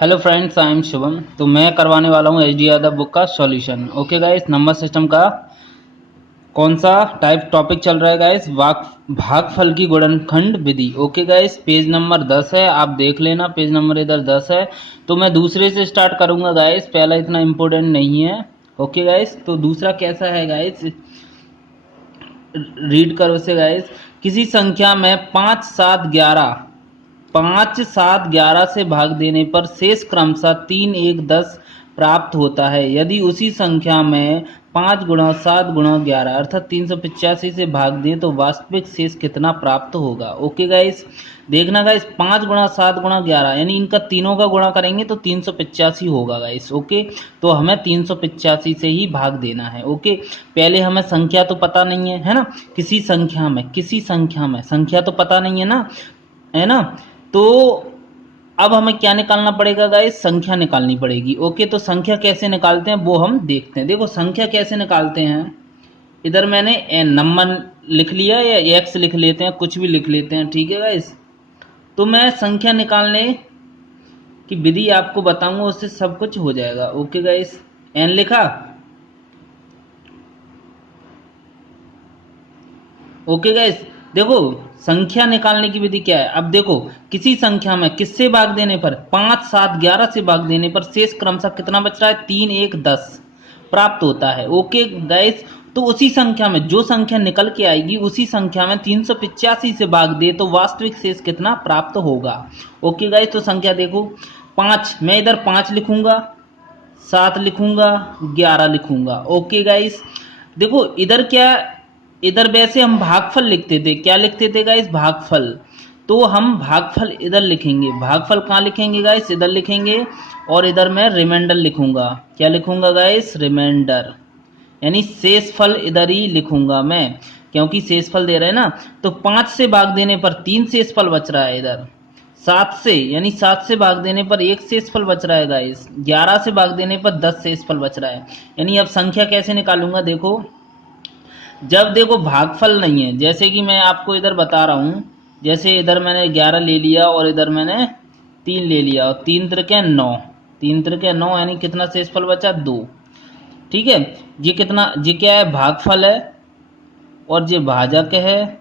Hello friends, I am Shubham. तो मैं करवाने वाला हूँ एच डी यादव बुक का solution. Okay guys, number system का कौन सा टाइप टॉपिक चल रहा है गाइस? भागफल की गुणनखंड विधि। ओके गाइस, पेज नंबर 10 है, आप देख लेना। पेज नंबर इधर 10 है। तो मैं दूसरे से स्टार्ट करूंगा गाइस, पहला इतना इम्पोर्टेंट नहीं है। ओके गाइस, तो दूसरा कैसा है गाइस, रीड करो से गाइस। किसी संख्या में 5, 7, 11 5, 7, 11 से भाग देने पर शेष क्रमशः 3, 1, 10 प्राप्त होता है। यदि उसी संख्या में 5 गुणा 7 गुणा 11 अर्थात 385 से भाग दें तो वास्तविक शेष कितना प्राप्त होगा? ओके गाइस, देखना गाइस, 5 गुणा 7 गुणा 11 यानी इनका तीनों का गुणा करेंगे तो 385 होगा गाइस। ओके, तो हमें 385 से ही भाग देना है। ओके, पहले हमें संख्या तो पता नहीं है ना, किसी संख्या में संख्या तो पता नहीं है ना। तो अब हमें क्या निकालना पड़ेगा गाइस? संख्या निकालनी पड़ेगी। ओके, तो संख्या कैसे निकालते हैं वो हम देखते हैं। देखो संख्या कैसे निकालते हैं, इधर मैंने एन नंबर लिख लिया या एक्स लिख लेते हैं, कुछ भी लिख लेते हैं, ठीक है गाइस। तो मैं संख्या निकालने की विधि आपको बताऊंगा, उससे सब कुछ हो जाएगा। ओके गाइस, एन लिखा। ओके गाइस, देखो संख्या निकालने की विधि क्या है। अब देखो, किसी संख्या में किससे भाग देने पर, 5, 7, 11 से भाग देने पर शेष क्रमशः कितना बच रहा है? 3, 1, 10 प्राप्त होता है। ओके गाइस, तो उसी संख्या में जो संख्या निकल के आएगी उसी संख्या में 385 से भाग दे तो वास्तविक शेष कितना प्राप्त होगा? ओके गाइस, तो संख्या देखो, 5 मैं इधर 5 लिखूंगा, 7 लिखूंगा, 11 लिखूंगा। ओके गाइस, देखो इधर क्या, इधर वैसे हम भागफल लिखते थे, क्या लिखते थे गाइस? भागफल। तो हम भागफल इधर लिखेंगे, भागफल कहाँ लिखेंगे गाइस? इधर लिखेंगे। और इधर मैं रिमाइंडर लिखूंगा, क्या लिखूंगा गाइस? रिमाइंडर, यानी शेषफल इधर ही लिखूंगा मैं, क्योंकि शेषफल दे रहे हैं ना। तो 5 से भाग देने पर 3 शेषफल बच रहा है इधर, 7 से यानी 7 से भाग देने पर 1 शेषफल बच रहा है गाइस, 11 से भाग देने पर 10 शेषफल बच रहा है। यानी अब संख्या कैसे निकालूंगा? देखो, जब देखो भागफल नहीं है, जैसे कि मैं आपको इधर बता रहा हूं, जैसे इधर मैंने 11 ले लिया और इधर मैंने 3 ले लिया, और 3 त्रिके 9, 3 त्रिके 9 यानी कितना शेषफल बचा? 2। ठीक है, ये कितना, ये क्या है? भागफल है, और ये भाजक है,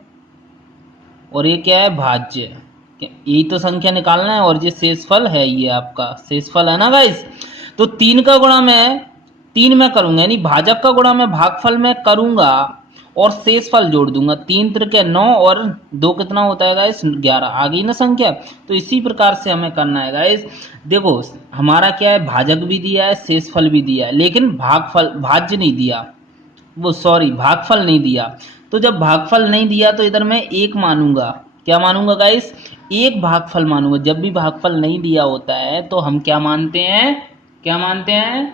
और ये क्या है? भाज्य। यही तो संख्या निकालना है, और ये शेषफल है, ये आपका शेषफल है ना गाइस। तो 3 का गुणा मैं 3 में करूंगा, यानी भाजक का गुणा मैं भागफल में करूंगा और शेषफल जोड़ दूंगा। 3 त्रिके 9 और 2 कितना होता है गाइस? 11। आ गई ना संख्या। तो इसी प्रकार से हमें करना है गाइस। देखो हमारा क्या है, भाजक भी दिया है, शेषफल भी दिया है, लेकिन भागफल भाज्य नहीं दिया, वो सॉरी भागफल नहीं दिया। तो जब भागफल नहीं दिया तो इधर मैं एक मानूंगा, क्या मानूंगा गाइस? एक भागफल मानूंगा। जब भी भागफल नहीं दिया होता है तो हम क्या मानते हैं? क्या मानते हैं?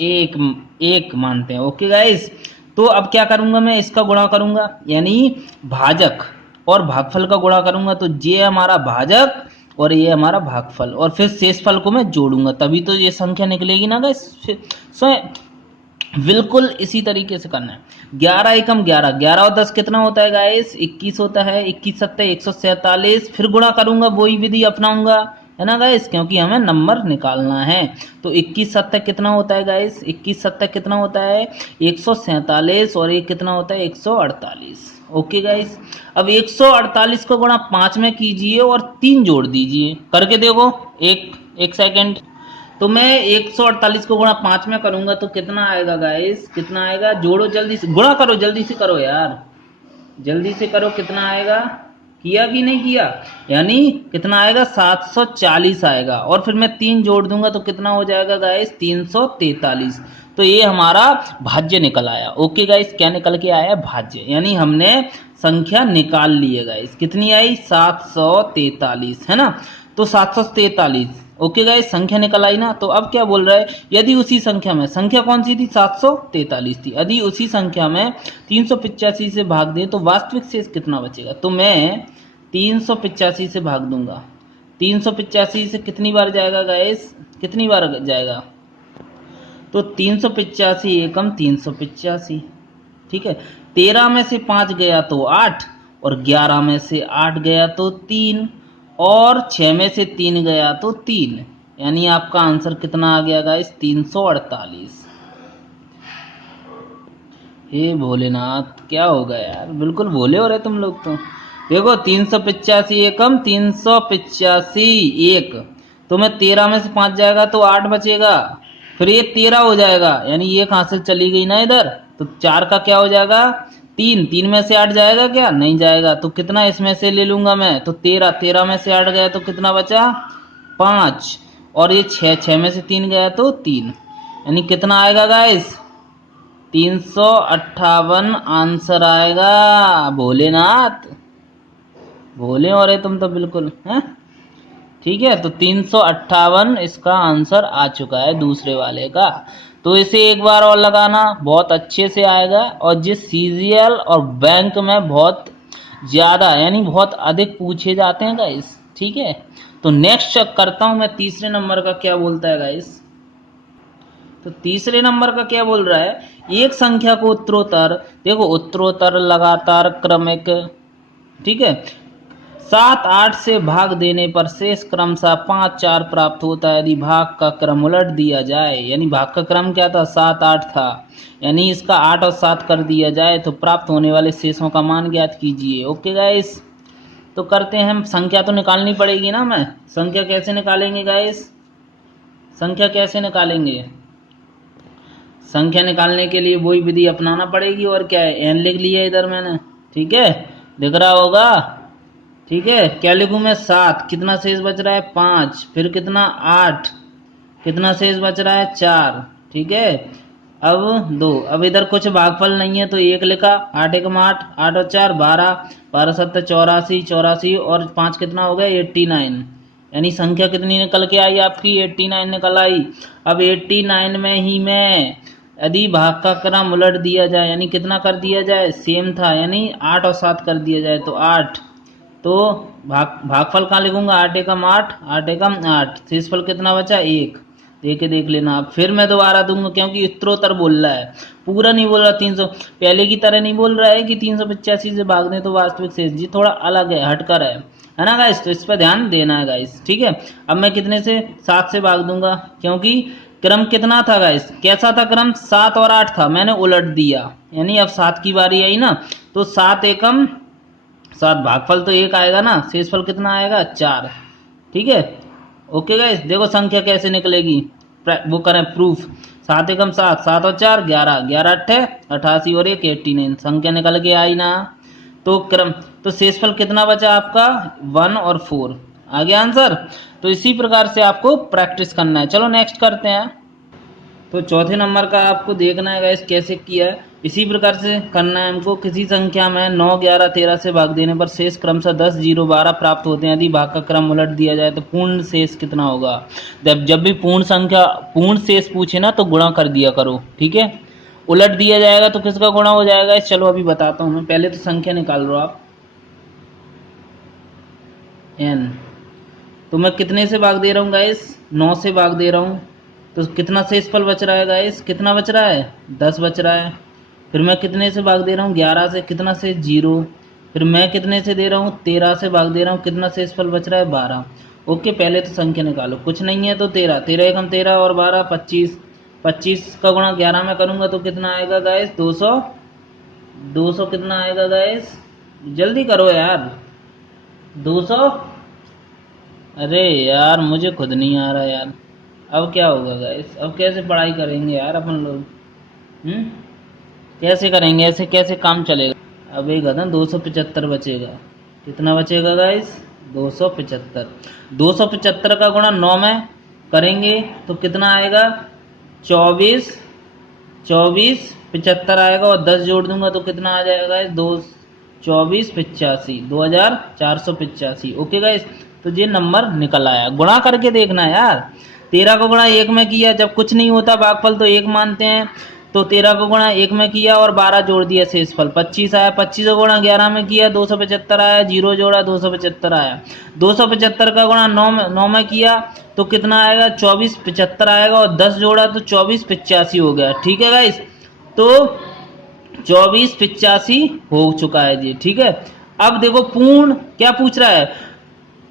एक, एक मानते हैं। ओके गाइस, तो अब क्या करूंगा मैं? इसका गुणा करूंगा, यानी भाजक और भागफल का गुणा करूंगा, तो ये हमारा भाजक और ये हमारा भागफल, और फिर शेषफल को मैं जोड़ूंगा, तभी तो ये संख्या निकलेगी ना गाइस। सो बिल्कुल इसी तरीके से करना है। 11 एकम 11, 11 और 10 कितना होता है गाइस? 21 होता है। 21 सत्ते 147, फिर गुणा करूंगा, वही विधि अपनाऊंगा, है ना गाइस, क्योंकि हमें नंबर निकालना है। तो 21 सत्ते कितना होता है गाइस? 21 सत्ते कितना होता है? 147, और ये कितना होता है? 148। ओके गाइस, अब 148 को गुणा 5 में कीजिए और 3 जोड़ दीजिए, करके देखो। एक एक सेकेंड। तो मैं 148 को गुणा 5 में करूंगा तो कितना आएगा गाइस? कितना आएगा? जोड़ो जल्दी से, गुणा करो, जल्दी से करो यार, जल्दी से करो। कितना आएगा? किया कि नहीं किया? यानी कितना आएगा? 740 आएगा, और फिर मैं 3 जोड़ दूंगा तो कितना हो जाएगा गाइस? 343। तो ये हमारा भाज्य निकल आया। ओके गाइस, क्या निकल के आया? भाज्य, यानी हमने संख्या निकाल ली है गाइस। कितनी आई? 743, है ना। तो 743। ओके गाइस, संख्या निकल आई ना। तो अब क्या बोल रहा है? यदि उसी संख्या में, संख्या कौन सी थी? 743 थी। यदि उसी संख्या में 385 से भाग दें तो वास्तविक शेष कितना बचेगा? तो मैं 385 से भाग दूंगा। 385 से कितनी बार जाएगा गाइस? कितनी बार जाएगा? तो 385 एकम 385, ठीक है। 13 में से 5 गया तो 8, और 11 में से 8 गया तो 3, और 6 में से 3 गया तो 3, यानी आपका आंसर कितना आ गया गाइस 348। हे भोलेनाथ, क्या होगा यार, बिल्कुल भोले हो रहे तुम लोग तो। देखो 385 एकम 385 एक, तो मैं 13 में से 5 जाएगा तो 8 बचेगा, फिर ये 13 हो जाएगा, यानी ये कहां से चली गई ना इधर, तो 4 का क्या हो जाएगा 3, 3 में से 8 जाएगा क्या, नहीं जाएगा, तो कितना इसमें से ले लूंगा मैं, तो 13, 13 में से 8 गया तो कितना बचा 5, और ये 6, 6 में से 3 गया तो 3, यानी कितना आएगा गाइस 358 आंसर आएगा। भोलेनाथ, भोले हो रहे तुम तो बिल्कुल हैं। ठीक है, तो 358 इसका आंसर आ चुका है दूसरे वाले का। तो इसे एक बार और लगाना, बहुत अच्छे से आएगा, और जिस सीजीएल और बैंक में बहुत ज्यादा यानी बहुत अधिक पूछे जाते हैं गाइस। ठीक है, तो नेक्स्ट चेक करता हूं मैं तीसरे नंबर का क्या बोलता है गाइस। तो तीसरे नंबर का क्या बोल रहा है, एक संख्या को उत्तरोत्तर, देखो उत्तरोत्तर लगातार क्रमिक, ठीक है, 7 8 से भाग देने पर शेष क्रमशः 5 4 प्राप्त होता है यदि भाग का क्रम उलट दिया जाए, यानी भाग का क्रम क्या था 7 8 था, यानी इसका 8 और 7 कर दिया जाए तो प्राप्त होने वाले शेषों का मान ज्ञात कीजिए। ओके गाइस, तो करते हैं हम, संख्या तो निकालनी पड़ेगी ना, मैं संख्या कैसे निकालेंगे गाइस, संख्या कैसे निकालेंगे, संख्या निकालने के लिए वही विधि अपनाना पड़ेगी, और क्या है एन लिख लिया इधर मैंने। ठीक है, दिख रहा होगा। ठीक है, क्या लिखूं मैं 7, कितना शेष बच रहा है 5, फिर कितना 8, कितना शेष बच रहा है 4। ठीक है, अब 2, अब इधर कुछ भागफल नहीं है तो 1 लिखा, 8 1 8, 8 और 4 12, 12 7 84, 84 और 5 कितना हो गया 89, यानी संख्या कितनी निकल के आई आपकी 89 निकल आई। अब 89 में ही मैं यदि भाग का क्रम उलट दिया जाए, यानी कितना कर दिया जाए, सेम था, यानी 8 और 7 कर दिया जाए तो 8, तो भागफल कहाँ लिखूंगा 8 एकम 8, 8 एकम 8, शेषफल कितना बचा 1, देख लेना आप। फिर मैं दोबारा दूंगा क्योंकि उत्तरोत्तर बोल रहा है, पूरा नहीं बोल रहा 300, पहले की तरह नहीं बोल रहा है कि 385 से भाग दें तो वास्तविक शेष, जी थोड़ा अलग है, हटकर है ना गाइस, तो इस पर ध्यान देना है गाइस। ठीक है, अब मैं कितने से 7 से भाग दूंगा, क्योंकि क्रम कितना था गाइस, कैसा था क्रम 7 और 8 था, मैंने उलट दिया, यानी अब 7 की बारी आई ना, तो 7 एकम 7, भागफल तो 1 आएगा ना, शेषफल कितना आएगा 4। ठीक है, ओके गाइस, देखो संख्या कैसे निकलेगी, वो करें प्रूफ, 7 एकम 7, 7 और 4 11, 11 अट्ठे 88 और 1 89, संख्या निकल के आई ना। तो क्रम, तो शेषफल कितना बचा आपका 1 और 4, आ गया आंसर। तो इसी प्रकार से आपको प्रैक्टिस करना है। चलो नेक्स्ट करते हैं। तो चौथे नंबर का आपको देखना है गाइस कैसे किया है, इसी प्रकार से करना है हमको। किसी संख्या में 9 11 13 से भाग देने पर शेष क्रमशः 10 0 12 प्राप्त होते हैं यदि भाग का क्रम उलट दिया जाए तो पूर्ण शेष कितना होगा। जब भी पूर्ण संख्या पूर्ण शेष पूछे ना तो गुणा कर दिया करो। ठीक है, उलट दिया जाएगा तो किसका गुणा हो जाएगा, चलो अभी बताता हूँ मैं, पहले तो संख्या निकाल लो आप n। तो मैं कितने से भाग दे रहा हूँ गाइस 9 से भाग दे रहा हूँ, तो कितना शेषफल बच रहा है गाइस, कितना बच रहा है 10 बच रहा है। फिर मैं कितने से भाग दे रहा हूँ 11 से, कितना से 0। फिर मैं कितने से दे रहा हूँ 13 से भाग दे रहा हूँ, कितना शेषफल बच रहा है 12। ओके, पहले तो संख्या निकालो, कुछ नहीं है तो 13, 13 एकम 13 और 12 25, 25 का गुणा 11 में करूंगा तो कितना आएगा गाइस 200, 200 कितना आएगा गाइस, जल्दी करो यार 200। अरे यार मुझे खुद नहीं आ रहा यार, अब क्या होगा गाइस, अब कैसे पढ़ाई करेंगे यार अपन लोग, कैसे करेंगे, ऐसे कैसे काम चलेगा। अब एक ना 275 बचेगा, कितना बचेगा गाइस 275, 275 का गुणा 9 में करेंगे तो कितना आएगा 24, 24 75 आएगा, और 10 जोड़ दूंगा तो कितना आ जाएगा गाइस 2 24 85, 2485। ओके गाइस, तो ये नंबर निकल आया, गुणा करके देखना यार। 13 को गुणा 1 में किया, जब कुछ नहीं होता भागफल तो 1 मानते हैं, तो 13 को गुणा 1 में किया और 12 जोड़ दिया शेषफल 25 आया। 25 को गुणा 11 में किया 275 आया, 0 जोड़ा 275 आया। 275 का गुणा 9 में किया तो कितना आएगा 24 75 आएगा, और 10 जोड़ा तो 24 85 हो गया। ठीक है गाइस, तो 24 85 हो चुका है जी। ठीक है, अब देखो पूर्ण क्या पूछ रहा है,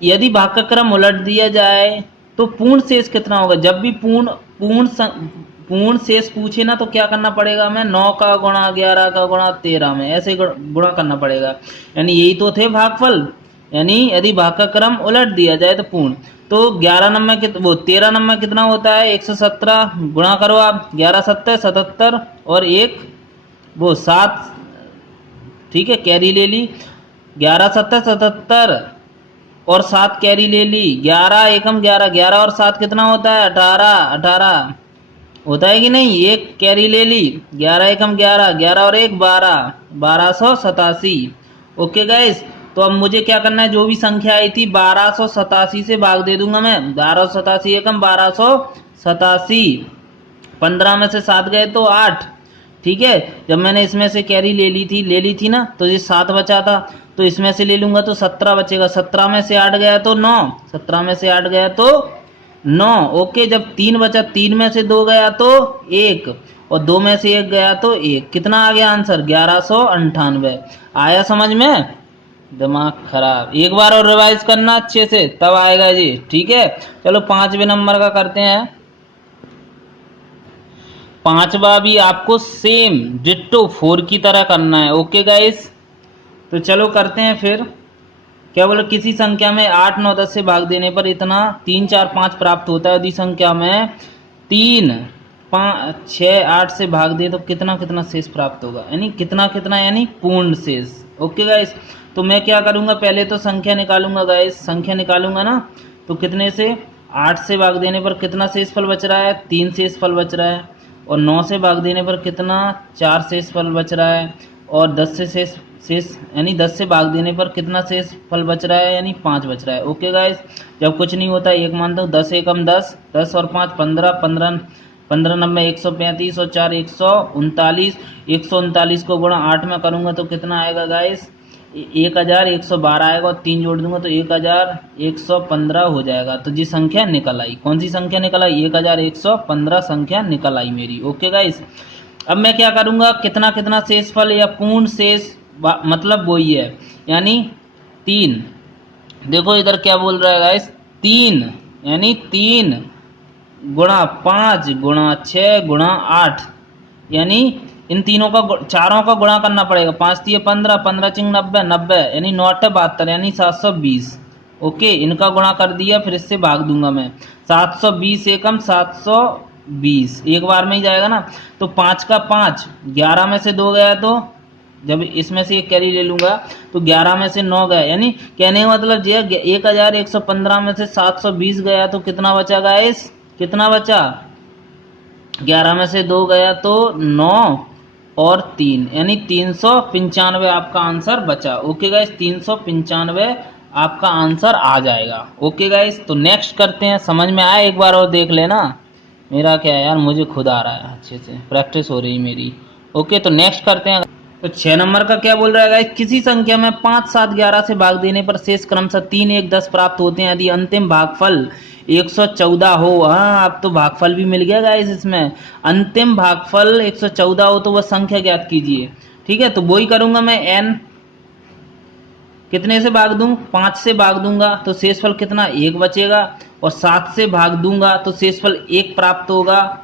यदि भाग का क्रम उलट दिया जाए तो पूर्ण शेष कितना होगा। जब भी पूर्ण शेष पूछे ना तो क्या करना पड़ेगा हमें, 9 का गुणा 11 का गुणा 13 में ऐसे गुणा करना पड़ेगा। यानी यही तो थे भागफल। यानी यदि भाग का क्रम उलट दिया जाए तो पूर्ण। तो 11 नंबर वो 13 नंबर कितना होता है 117, गुणा करो आप, 11 सत्तर 77 और एक वो 7, ठीक है कैरी ले ली, 11 सत्तर 77 और 7 कैरी ले ली, 11 एकम 11, 11 और 7 कितना होता है 18, 18 होता है कि नहीं, एक कैरी ले ली, 11 एकम 11, 11 और एक 12, 1287। ओके गाइस, तो अब मुझे क्या करना है, जो भी संख्या आई थी 1287 से भाग दे दूंगा मैं, 1287 एकम 1287, 15 में से 7 गए तो 8, ठीक है। जब मैंने इसमें से कैरी ले ली थी ना तो ये 7 बचा था, तो इसमें से ले लूंगा तो 17 बचेगा, 17 में से 8 गया तो 9, 17 में से 8 गया तो 9। ओके, जब 3 बचा, 3 में से 2 गया तो 1 और 2 में से 1 गया तो 1, कितना आ गया आंसर 1198। आया समझ में, दिमाग खराब, एक बार और रिवाइज करना अच्छे से तब आएगा जी, ठीक है। चलो 5वें नंबर का करते हैं। 5वां भी आपको सेम डिट्टो 4 की तरह करना है। ओके गाइस, तो चलो करते हैं फिर। क्या बोले, किसी संख्या में 8 9 10 से भाग देने पर इतना 3 4 5 प्राप्त होता है। यदि संख्या में 3 5 6 8 से भाग दे तो कितना कितना शेष प्राप्त होगा, यानी कितना कितना यानी पूर्ण शेष। ओके गाइस, तो मैं क्या करूंगा, पहले तो संख्या निकालूंगा गाइस, संख्या निकालूंगा ना तो कितने से 8 से भाग देने पर कितना शेषफल बच रहा है, 3 शेषफल बच रहा है। और 9 से भाग देने पर कितना 4 शेषफल बच रहा है। और 10 से शेष यानी 10 से भाग देने पर कितना शेष फल बच रहा है, यानी 5 बच रहा है। ओके गाइस, जब कुछ नहीं होता एक मानता हूँ, 10 एकम 10, 10 और 5 15, 15 15 नब्बे 135 और 4 139, 139 को गुणा 8 में करूंगा तो कितना आएगा गाइस 1112 आएगा, और 3 जोड़ दूंगा तो 1115 हो जाएगा। तो जी संख्या निकल आई, कौन सी संख्या निकल आई, 1115 संख्या निकल आई मेरी। ओके गाइस, अब मैं क्या करूंगा, कितना कितना शेषफल या पूर्ण शेष मतलब वही है, यानी 3। देखो इधर क्या बोल रहा है गाइस, 3 यानी 3 गुणा 5 गुणा 6 गुणा 8, यानी इन तीनों का चारों का गुणा करना पड़ेगा। 5 3 15, 15 चिंग 90, 90 यानी 9 72 यानी 720। ओके, इनका गुणा कर दिया, फिर इससे भाग दूंगा मैं, 720 एकम 720 एक बार में ही जाएगा ना। तो 5 का 5, 11 में से 2 गया तो जब इसमें से एक कैरी ले लूंगा तो 11 में से 9 गया, यानी कहने का मतलब ये 1115 में से 720 गया तो कितना बचा गाइस, कितना बचा, 11 में से 2 गया तो 9 और 3 यानी 395 आपका आंसर बचा। ओके गाइस, 395 आपका आंसर आ जाएगा। ओके गाइस, तो नेक्स्ट करते हैं, समझ में आया, एक बार और देख लेना। मेरा क्या है यार, मुझे खुद आ रहा है, अच्छे से प्रैक्टिस हो रही मेरी। ओके, तो नेक्स्ट करते हैं। तो 6 नंबर का क्या बोल रहा है गाइस, किसी संख्या में 5 7 11 से भाग देने पर शेष क्रमशः 3 1 10 प्राप्त होते हैं यदि अंतिम भागफल 114 हो। हाँ, अब तो भागफल भी मिल गया गाइस, इसमें अंतिम भागफल 114 हो तो वह संख्या ज्ञात कीजिए। ठीक है, तो वही करूंगा मैं, n कितने से भाग दूं, 5 से भाग दूंगा तो शेषफल कितना 1 बचेगा, और 7 से भाग दूंगा तो शेषफल 1 प्राप्त होगा।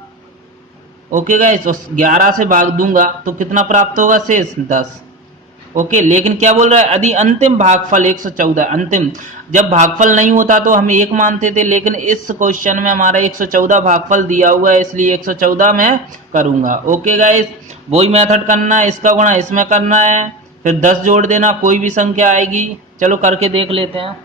ओके गाइस, 11 से भाग दूंगा तो कितना प्राप्त होगा शेष 10। ओके, लेकिन क्या बोल रहा है, यदि अंतिम भागफल 114, अंतिम जब भागफल नहीं होता तो हम 1 मानते थे, लेकिन इस क्वेश्चन में हमारा 114 भागफल दिया हुआ है, इसलिए 114 मैं करूंगा। ओके गाइस, वही मेथड करना है, इसका गुणा इसमें करना है, फिर 10 जोड़ देना, कोई भी संख्या आएगी। चलो करके देख लेते हैं।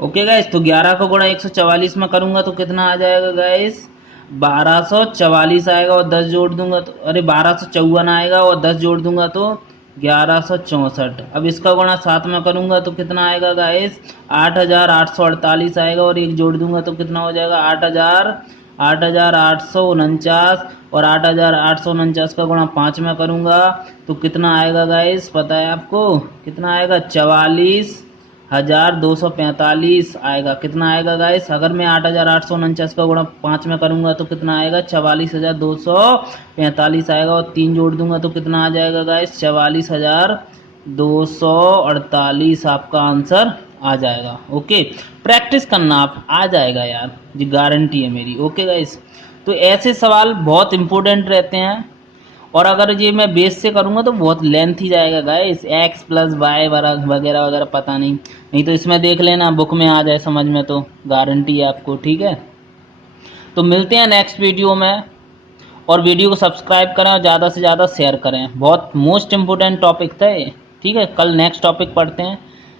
ओके गाइस, तो 11 का गुणा 144 में करूंगा तो कितना आ जाएगा गाइस, 1244 आएगा, और 10 जोड़ दूंगा तो अरे 1254 आएगा, और 10 जोड़ दूंगा तो 1164। अब इसका गुणा 7 में करूंगा तो कितना आएगा गाइस, 8848 आएगा, और 1 जोड़ दूंगा तो कितना हो जाएगा 8849, और 8849 का गुणा 5 में करूंगा तो कितना आएगा गाइस, पता है आपको कितना आएगा, 44,245 आएगा। कितना आएगा गाइस, अगर मैं 8849 का गुणा 5 में करूंगा तो कितना आएगा, 44,245 आएगा, और 3 जोड़ दूंगा तो कितना आ जाएगा गाइस, 44,248 आपका आंसर आ जाएगा। ओके, प्रैक्टिस करना, आप आ जाएगा यार, ये गारंटी है मेरी। ओके गाइस, तो ऐसे सवाल बहुत इंपॉर्टेंट रहते हैं, और अगर ये मैं बेस से करूँगा तो बहुत लेंथ ही जाएगा गाइस, एक्स प्लस वाई वगैरह वगैरह पता नहीं तो इसमें देख लेना, बुक में आ जाए समझ में तो गारंटी है आपको। ठीक है, तो मिलते हैं नेक्स्ट वीडियो में, और वीडियो को सब्सक्राइब करें और ज़्यादा से ज़्यादा शेयर करें, बहुत मोस्ट इम्पोर्टेंट टॉपिक था ये। ठीक है, कल नेक्स्ट टॉपिक पढ़ते हैं,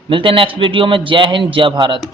मिलते हैं नेक्स्ट वीडियो में। जय हिंद, जय भारत।